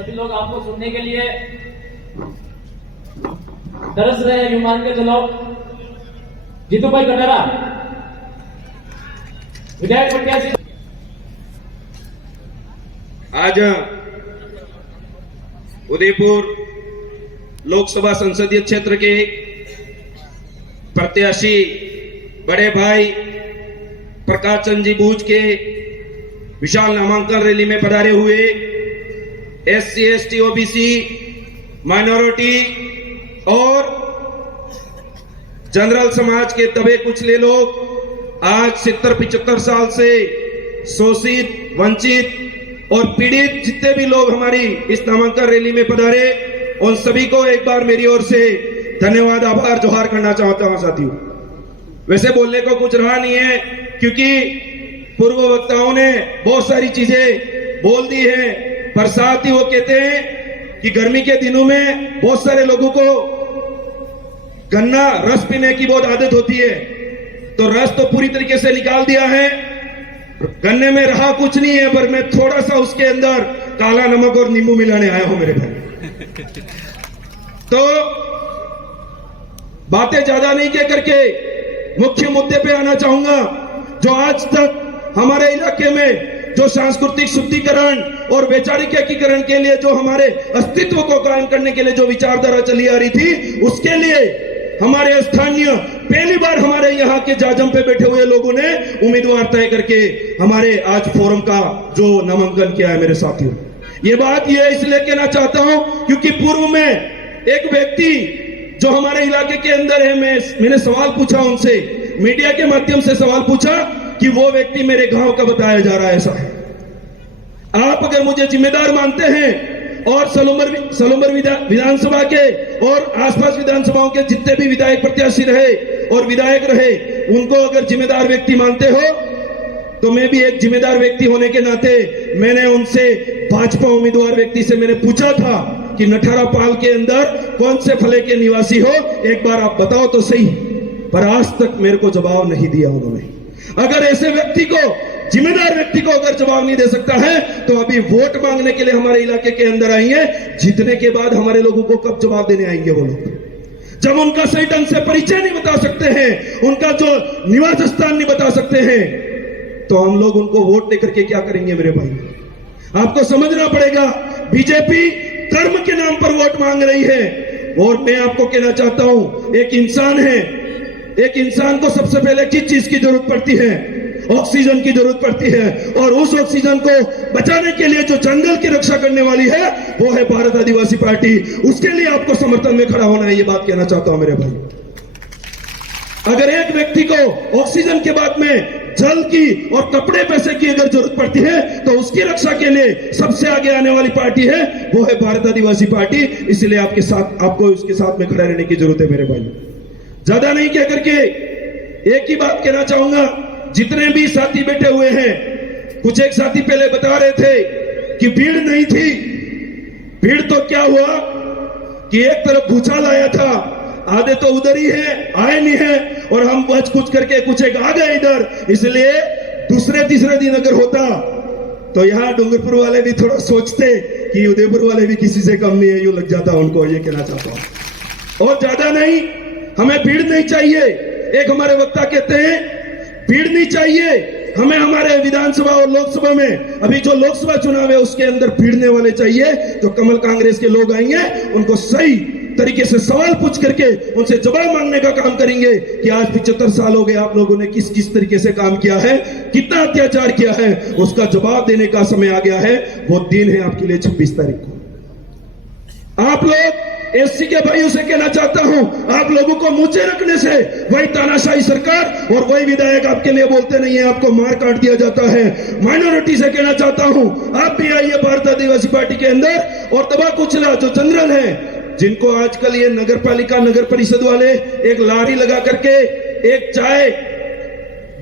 सभी लोग आपको सुनने के लिए तरस रहे हैं। यूं मान के चलो, जीतू भाई कटारा विधायक प्रत्याशी। आज उदयपुर लोकसभा संसदीय क्षेत्र के प्रत्याशी बड़े भाई प्रकाश चंद जी बूझ के विशाल नामांकन रैली में पधारे हुए SC ST OBC माइनॉरिटी और जनरल समाज के दबे कुचले लोग आज 70-75 साल से शोषित, वंचित और पीड़ित जितने भी लोग हमारी इस नामांकन रैली में पधारे, उन सभी को एक बार मेरी ओर से धन्यवाद, आभार, जोहार करना चाहता हूं साथियों। वैसे बोलने को कुछ रहा नहीं है क्योंकि पूर्व वक्ताओं ने बहुत सारी चीजें बोल दी हैं, पर साथ ही वो कहते हैं कि गर्मी के दिनों में बहुत सारे लोगों को गन्ना रस पीने की बहुत आदत होती है, तो रस तो पूरी तरीके से निकाल दिया है, गन्ने में रहा कुछ नहीं है, पर मैं थोड़ा सा उसके अंदर काला नमक और नींबू मिलाने आया हूं मेरे भाई। तो बातें ज्यादा नहीं कह करके मुख्य मुद्दे पे आना चाहूंगा। जो आज तक हमारे इलाके में जो सांस्कृतिक शुद्धिकरण और वैचारिक एकीकरण के लिए जो हमारे अस्तित्व को कायम करने के लिए जो विचारधारा चली आ रही थी, उसके लिए हमारे स्थानीय पहली बार हमारे यहाँ के जाजम पे बैठे हुए लोगों ने उम्मीदवार तय करके हमारे आज फोरम का जो नामांकन किया है मेरे साथियों। ये बात ये इसलिए कहना चाहता हूं क्योंकि पूर्व में एक व्यक्ति जो हमारे इलाके के अंदर है, मैंने सवाल पूछा उनसे, मीडिया के माध्यम से सवाल पूछा कि वो व्यक्ति मेरे गांव का बताया जा रहा है। ऐसा है, आप अगर मुझे जिम्मेदार मानते हैं और सलूमर विधानसभा के और आसपास विधानसभाओं के जितने भी विधायक प्रत्याशी रहे और विधायक रहे, उनको अगर जिम्मेदार व्यक्ति मानते हो, तो मैं भी एक जिम्मेदार व्यक्ति होने के नाते मैंने उनसे भाजपा उम्मीदवार व्यक्ति से मैंने पूछा था कि नठारा पाल के अंदर कौन से फले के निवासी हो, एक बार आप बताओ तो सही। पर आज तक मेरे को जवाब नहीं दिया उन्होंने। अगर ऐसे व्यक्ति को, जिम्मेदार व्यक्ति को अगर जवाब नहीं दे सकता है, तो अभी वोट मांगने के लिए हमारे इलाके के अंदर आई है, जीतने के बाद हमारे लोगों को कब जवाब देने आएंगे वो लोग? जब उनका सही ढंग से परिचय नहीं बता सकते हैं, उनका जो निवास स्थान नहीं बता सकते हैं, तो हम लोग उनको वोट देकर के क्या करेंगे मेरे भाई? आपको समझना पड़ेगा, बीजेपी धर्म के नाम पर वोट मांग रही है। और मैं आपको कहना चाहता हूं, एक इंसान है, एक इंसान को सबसे पहले किस चीज की जरूरत पड़ती है? ऑक्सीजन की जरूरत पड़ती है, और उस ऑक्सीजन को बचाने के लिए जो जंगल की रक्षा करने वाली है वो है भारत आदिवासी पार्टी। उसके लिए आपको समर्थन में खड़ा होना है, ये बात कहना चाहता हूं मेरे भाई। अगर एक व्यक्ति को ऑक्सीजन के बाद में जल की और कपड़े पैसे की अगर जरूरत पड़ती है, तो उसकी रक्षा के लिए सबसे आगे आने वाली पार्टी है वो है भारत आदिवासी पार्टी। इसलिए आपके साथ, आपको उसके साथ में खड़े रहने की जरूरत है मेरे भाई। ज्यादा नहीं कह करके एक ही बात कहना चाहूंगा, जितने भी साथी बैठे हुए हैं, कुछ एक साथी पहले बता रहे थे कि भीड़ नहीं थी। भीड़ तो क्या हुआ कि एक तरफ भूचाल आया था, आधे तो उधर ही है, आए नहीं है, और हम बच कुछ करके कुछ एक आ गए इधर। इसलिए दूसरे तीसरे दिन अगर होता तो यहाँ डूंगरपुर वाले भी थोड़ा सोचते कि उदयपुर वाले भी किसी से कम नहीं है, यूं लग जाता उनको। ये कहना चाहता हूं। और ज्यादा नहीं, हमें भीड़ नहीं चाहिए। एक हमारे वक्ता कहते हैं भीड़ नहीं चाहिए हमें, हमारे विधानसभा और लोकसभा में, अभी जो लोकसभा चुनाव है उसके अंदर भिड़ने वाले चाहिए। तो कमल कांग्रेस के लोग आएंगे, उनको सही तरीके से सवाल पूछ करके उनसे जवाब मांगने का काम करेंगे कि आज 75 साल हो गए, आप लोगों ने किस किस तरीके से काम किया है, कितना अत्याचार किया है, उसका जवाब देने का समय आ गया है। वो दिन है आपके लिए 26 तारीख को। आप लोग एससी के भाइयों से कहना चाहता हूं, आप लोगों को मुझे रखने से वही तानाशाही सरकार और वही विधायक आपके लिए बोलते नहीं है, आपको मार काट दिया जाता है। माइनॉरिटी से कहना चाहता हूं, आप भी आइए भारत आदिवासी पार्टी के अंदर और दबा कुचला जो जनरल है, जिनको आजकल ये नगर पालिका, नगर परिषद वाले एक लारी लगा करके एक चाय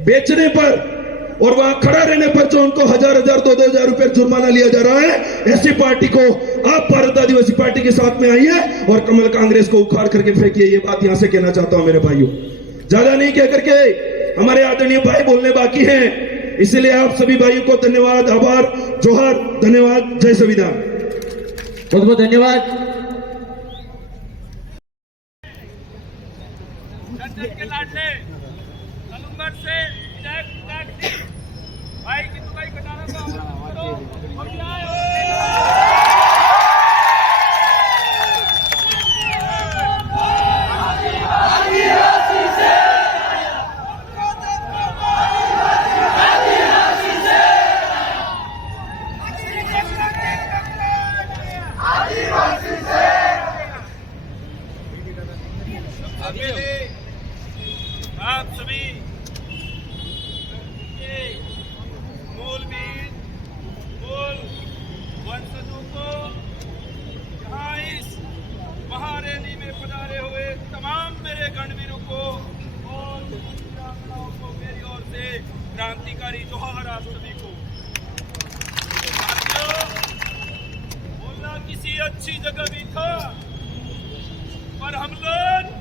बेचने पर और वहां खड़ा रहने पर जो उनको 1000-1000, 2000 रुपए जुर्माना लिया जा रहा है, ऐसी पार्टी को आप भारत आदिवासी पार्टी के साथ में आइए और कमल कांग्रेस को उखाड़ करके फेंकिए। ये बात यहां से कहना चाहता हूं मेरे भाइयों। ज्यादा नहीं कह करके हमारे आदरणीय भाई बोलने बाकी हैं, इसलिए आप सभी भाइयों को धन्यवाद, आभार, जोहार, धन्यवाद, जय संविधान। बहुत बहुत धन्यवाद। के लाडले कलुंगर से विधायक सिंह भाई जीतू भाई कटारा का करो हम आए हो। आप सभी मूल वंशजों को यहाँ इस महारैली में पधारे हुए तमाम मेरे गणवीरों को और को मेरी ओर से क्रांतिकारी जोहार आप सभी को। बोलना किसी अच्छी जगह भी था, पर हम लोग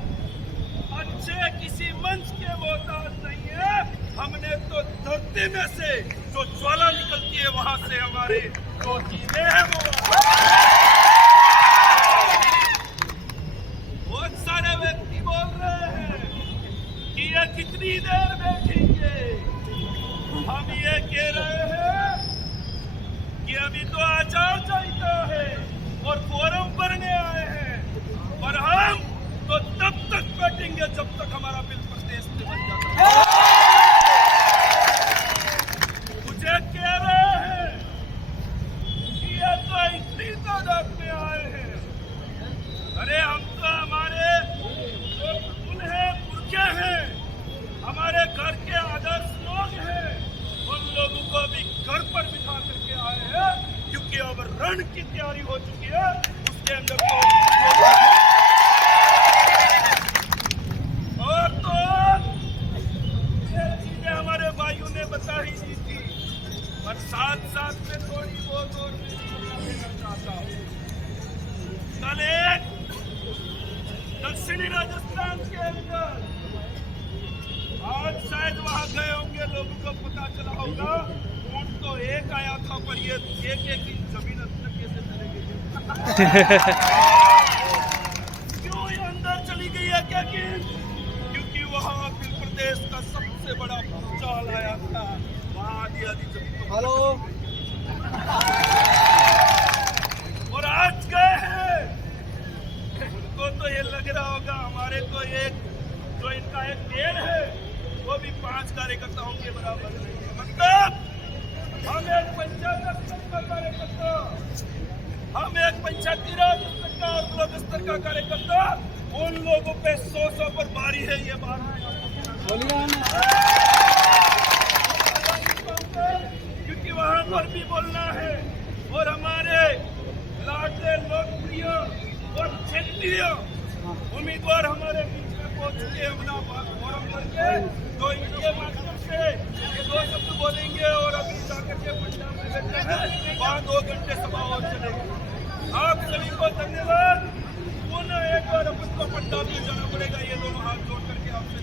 अच्छे किसी मंच के मोहताज नहीं है। हमने तो धरती में से जो ज्वाला निकलती है वहां से हमारे जो चीजें हैं वो बहुत सारे व्यक्ति बोल रहे हैं कि ये कितनी देर बैठेंगे। हम ये कह रहे हैं कि अभी तो आचार संहिता है और फोरम भरने आए हैं, पर हम तो तब तक बैठेंगे जब तक हमारा बिल प्रदेश में बन जाता है। मुझे कह रहे हैं कि ये तो इतनी तादाद में आए हैं। अरे हम तो हमारे जो कुल है पुरखे हैं, हमारे घर के आदर्श लोग हैं, उन लोगों को भी घर पर बिठा करके आए हैं, क्योंकि अब रण की तैयारी हो चुकी है। उसके अंदर भाइयों ने बता ही दी थी, पर साथ साथ में थोड़ी बहुत और चाहता हूँ। कल एक दक्षिणी राजस्थान के अंदर, आज शायद वहां गए होंगे, लोगों को पता चला होगा, ऊंट तो एक आया था, पर ये एक ही जमीन अंदर कैसे चले गई। क्यों ये अंदर चली गई है? क्या क्योंकि वहां उत्तर प्रदेश का सबसे बड़ा भूचाल आया था, वहां आधी जमीन हेलो और आज गए हैं। उनको तो ये लग रहा होगा हमारे तो एक जो इनका एक पेड़ है वो भी 5 कार्यकर्ताओं के बराबर नहीं है। मतलब हम एक पंचायत स्तर का कार्यकर्ता, हम एक पंचायती राज स्तर का और ब्लॉक स्तर का कार्यकर्ता, उन लोगों पे 100 पर भारी है। ये बात क्योंकि वहां पर भी बोलना है और हमारे लाडले लोकप्रिय और क्षेत्रीय उम्मीदवार हमारे बीच में पहुंच चुके हैं। अपना फोरम करके तो इनके माध्यम से ये 2 शब्द बोलेंगे और अभी जाकर के पंजाब में बैठे हैं, वहां 2 घंटे सभा और चलेगी। आप सभी को धन्यवाद। पुनः एक बार अपन को पंजाब में जाना पड़ेगा। ये दोनों हाथ जोड़ करके आपसे